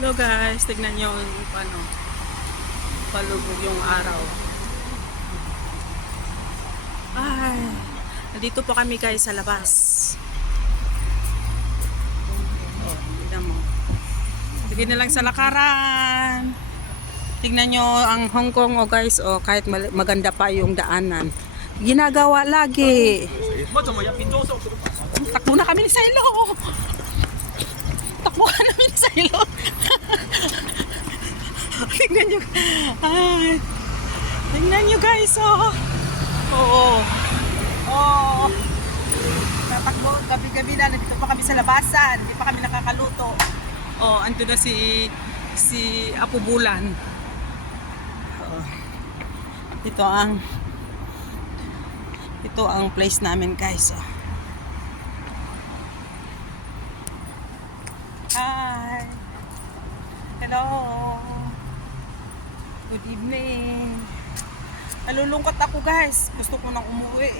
Hello guys, tignan nyo yung paano palubog yung araw. Ay, nandito po kami guys sa labas. Oh, tignan mo. Sige na lang sa lakaran. Tignan nyo ang Hong Kong guys, kahit maganda pa yung daanan. Ginagawa lagi. Takbo na kami ni Silo. Takbo ka namin ni Silo. Tingnan nyo. Ay. Tingnan nyo guys, Oo. Tatakbo, gabi-gabi na. Nandito pa kami sa labasan. Hindi pa kami nakakaluto. Ando na si Apo Bulan. Ito ang place namin guys. Hi. Hello. Good evening. Nalulungkot ako guys. Gusto ko nang umuwi.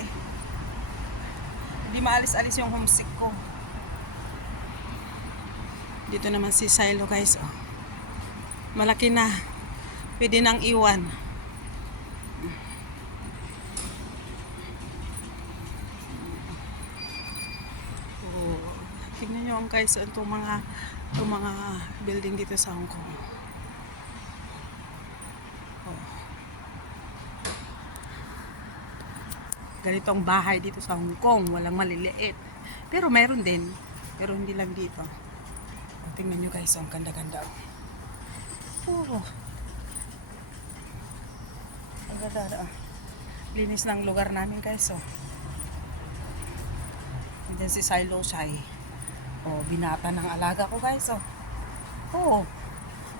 Hindi maalis-alis yung homesick ko. Dito naman si Silo guys. Malaki na. Pwede nang iwan. Tignan nyo guys. Itong mga building dito sa Hong Kong. Ganitong bahay dito sa Hong Kong, walang maliliit. Pero meron din, pero hindi lang dito. Tingnan nyo guys, ang ganda-ganda. Ang ganda. Linis ng lugar namin guys. Diyan si Silo Shai. Binata ng alaga ko guys.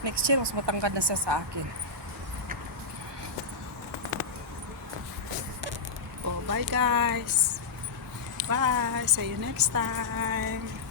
Next year mas matangkad na siya sa akin. Bye guys. Bye. See you next time.